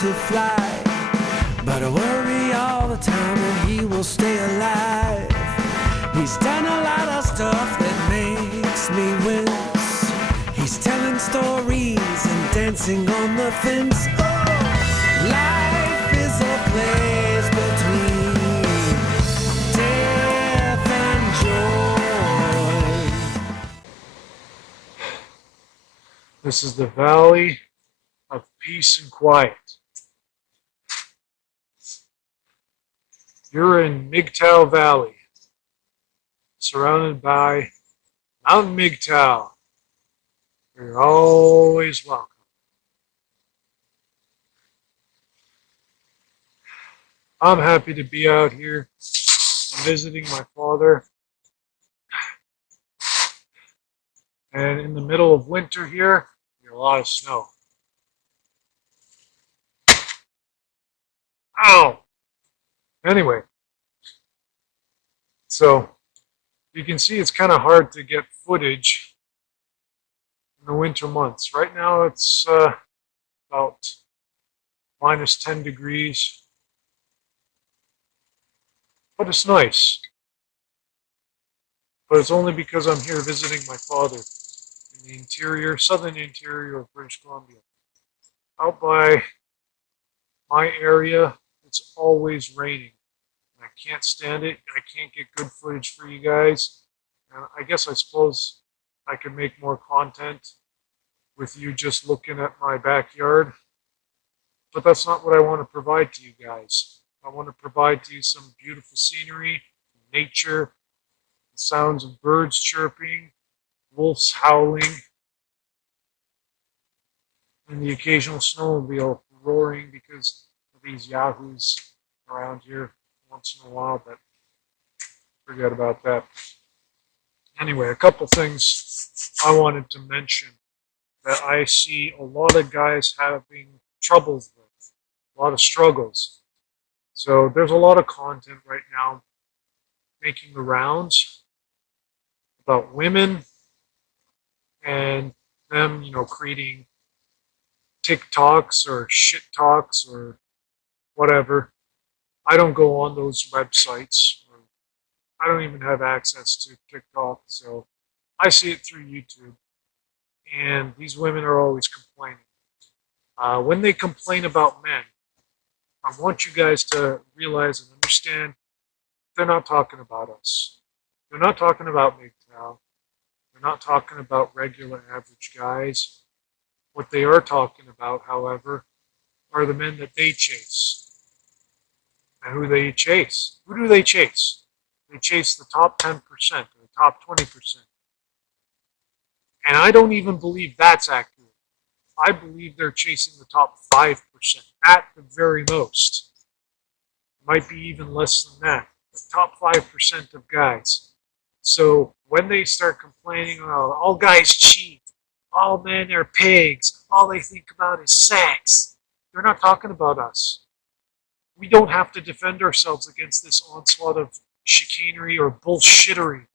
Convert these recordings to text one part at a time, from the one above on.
to fly, but I worry all the time that he will stay alive. He's done a lot of stuff that makes me wince. He's telling stories and dancing on the fence. Oh, life is a place between death and joy. This is the Valley of Peace and Quiet. You're in MGTOW Valley, surrounded by Mountain MGTOW. You're always welcome. I'm happy to be out here. I'm visiting my father. And in the middle of winter here, there's a lot of snow. Ow! Anyway, so you can see it's kind of hard to get footage in the winter months. Right now it's about minus 10 degrees, but it's nice. But it's only because I'm here visiting my father in the interior, southern interior of British Columbia. Out by my area, it's always raining. I can't stand it. I can't get good footage for you guys. And I suppose I could make more content with you just looking at my backyard. But that's not what I want to provide to you guys. I want to provide to you some beautiful scenery, nature, the sounds of birds chirping, wolves howling, and the occasional snowmobile roaring because of these yahoos around here once in a while, but forget about that. Anyway, a couple things I wanted to mention that I see a lot of guys having troubles with, a lot of struggles. So there's a lot of content right now making the rounds about women and them, creating TikToks or shit talks or whatever. I don't go on those websites. I don't even have access to TikTok, so I see it through YouTube. And these women are always complaining. When they complain about men, I want you guys to realize and understand they're not talking about us. They're not talking about MGTOW. They're not talking about regular average guys. What they are talking about, however, are the men that they chase. And who they chase. Who do they chase? They chase the top 10% or the top 20%. And I don't even believe that's accurate. I believe they're chasing the top 5% at the very most. Might be even less than that. The top 5% of guys. So when they start complaining, oh, all guys cheat, all men are pigs, all they think about is sex, they're not talking about us. We don't have to defend ourselves against this onslaught of chicanery or bullshittery.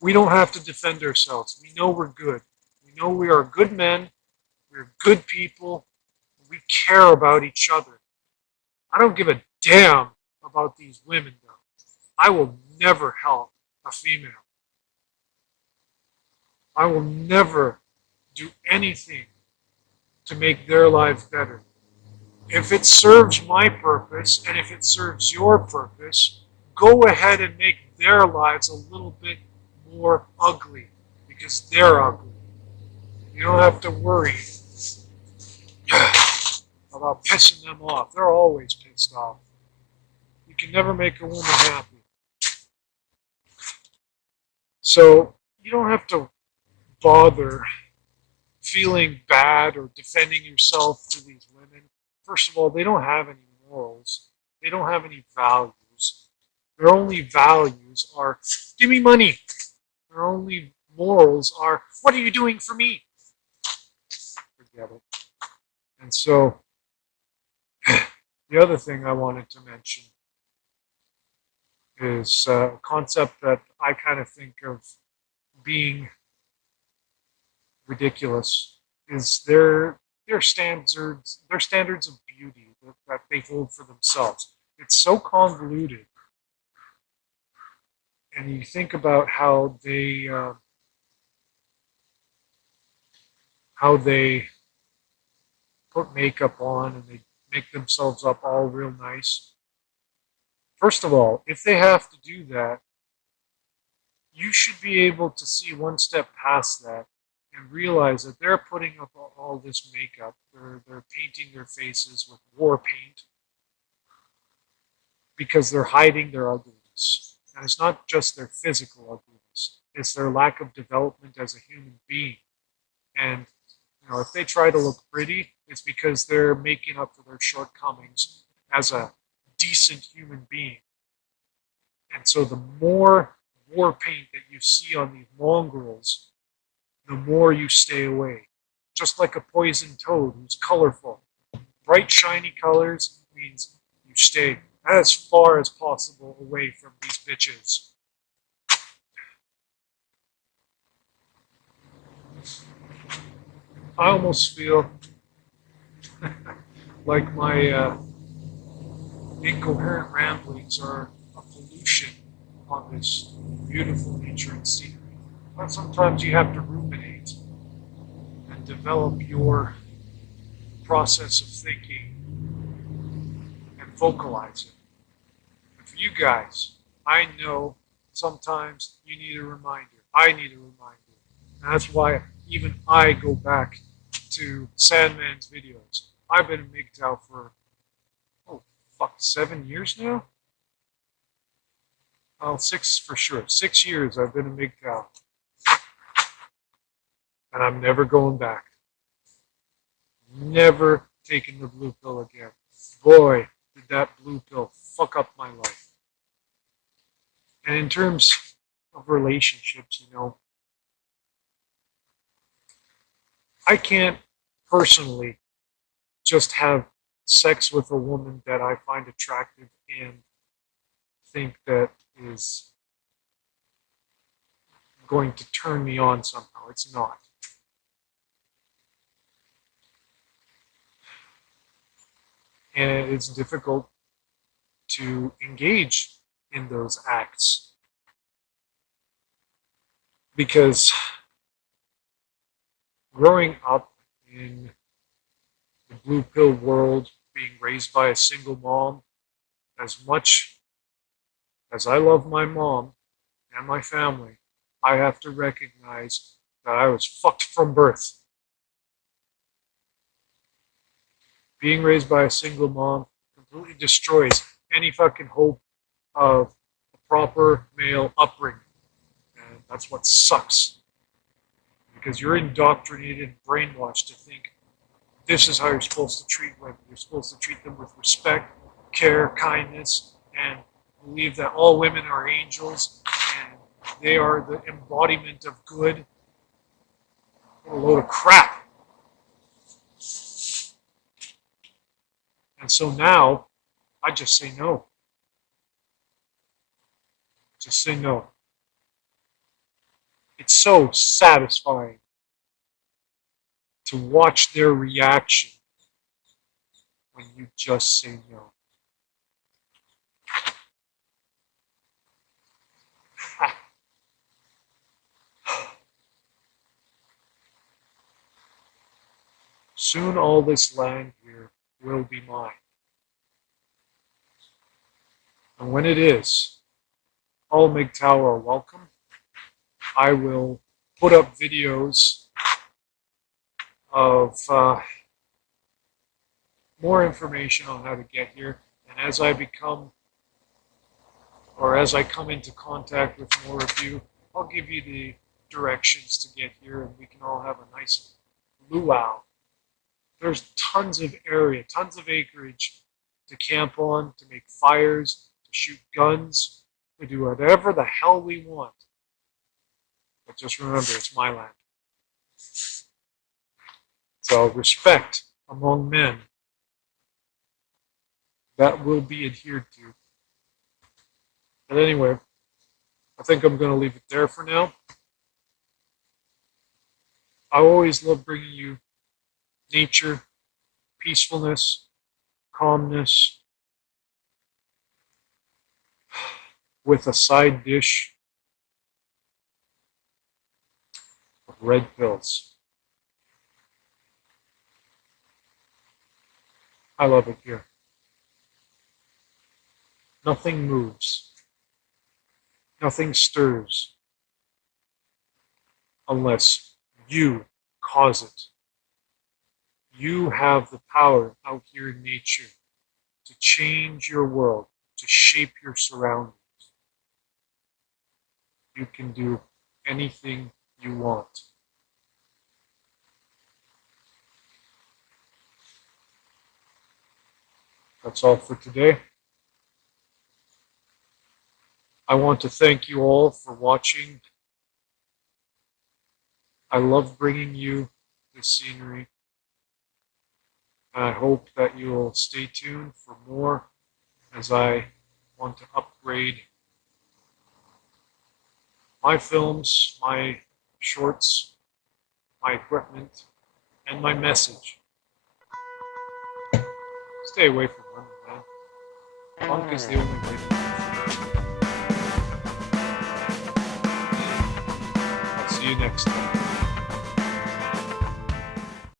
We don't have to defend ourselves. We know we're good. We know we are good men. We're good people. We care about each other. I don't give a damn about these women, though. I will never help a female. I will never do anything to make their lives better. If it serves my purpose and if it serves your purpose, go ahead and make their lives a little bit more ugly because they're ugly. You don't have to worry about pissing them off. They're always pissed off. You can never make a woman happy. So you don't have to bother feeling bad or defending yourself to these women. First of all, they don't have any morals. They don't have any values. Their only values are, give me money. Their only morals are, what are you doing for me? Forget it. And so, the other thing I wanted to mention is a concept that I kind of think of being ridiculous is their standards of beauty that they hold for themselves. It's so convoluted, and you think about how they put makeup on and they make themselves up all real nice. First of all, if they have to do that, you should be able to see one step past that and realize that they're putting up all this makeup. They're painting their faces with war paint because they're hiding their ugliness. And it's not just their physical ugliness, it's their lack of development as a human being. And if they try to look pretty, it's because they're making up for their shortcomings as a decent human being. And so the more war paint that you see on these mongrels, the more you stay away. Just like a poison toad who's colorful. Bright, shiny colors means you stay as far as possible away from these bitches. I almost feel like my incoherent ramblings are a pollution on this beautiful nature and scenery. But sometimes you have to ruminate and develop your process of thinking and vocalize it. And for you guys, I know sometimes you need a reminder. I need a reminder. And that's why even I go back to Sandman's videos. I've been in MGTOW for, 7 years now? Well, 6 for sure. 6 years I've been in MGTOW. And I'm never going back. Never taking the blue pill again. Boy, did that blue pill fuck up my life. And in terms of relationships, I can't personally just have sex with a woman that I find attractive and think that is going to turn me on somehow. It's not. And it's difficult to engage in those acts because growing up in the blue pill world, being raised by a single mom, as much as I love my mom and my family, I have to recognize that I was fucked from birth. Being raised by a single mom completely destroys any fucking hope of a proper male upbringing. And that's what sucks. Because you're indoctrinated and brainwashed to think this is how you're supposed to treat women. You're supposed to treat them with respect, care, kindness, and believe that all women are angels and they are the embodiment of good. What a load of crap. And so now, I just say no. Just say no. It's so satisfying to watch their reaction when you just say no. Soon all this land here will be mine. And when it is, all MGTOW are welcome. I will put up videos of more information on how to get here. And as I come into contact with more of you, I'll give you the directions to get here and we can all have a nice luau. There's tons of area, tons of acreage to camp on, to make fires, to shoot guns, to do whatever the hell we want. But just remember, it's my land. So respect among men, that will be adhered to. But anyway, I think I'm going to leave it there for now. I always love bringing you nature, peacefulness, calmness, with a side dish of red pills. I love it here. Nothing moves, nothing stirs unless you cause it. You have the power out here in nature to change your world, to shape your surroundings. You can do anything you want. That's all for today. I want to thank you all for watching. I love bringing you this scenery, and I hope that you'll stay tuned for more as I want to upgrade my films, my shorts, my equipment, and my message. Stay away from women, man. Punk is the only way to do it. I'll see you next time.